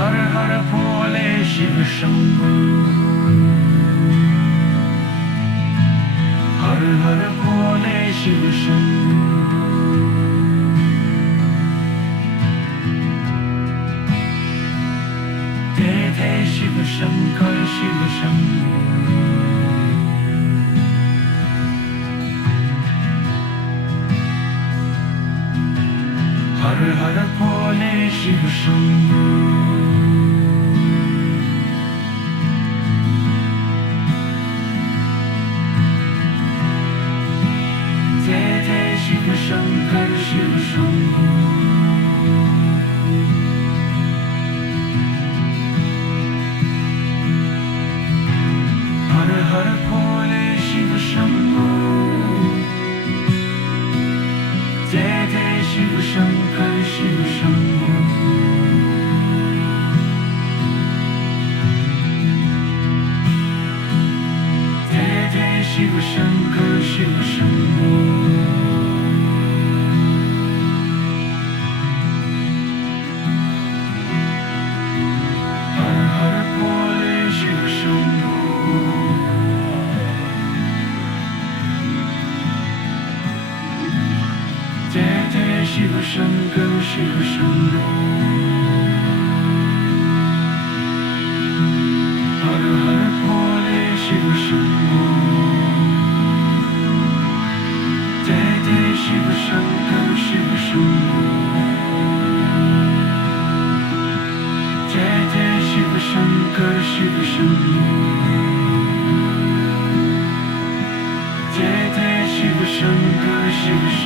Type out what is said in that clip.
हर हर भोले शिव शंभो, हर हर भोले शिव शंभो। जय जय शिव शंकर शिव शंभो। हर हर भोले शिव शंभो। जय जय शिव शंकर शिव शंभो। हर हर भोले शिव शंभो। जय जय शिव शंकर शिव शंभो। जय जय शिव शंकर शिव शंभो। हर हर भोले शिव शंभो। जय जय शिव शंकर शिव शंभो। हर हर भोले शिव शंभो। जय जय शिव शंकर शिव शंभो। जय जय शिव शंकर शिव शंभो। जय जय शिव शंकर शिव शंभो।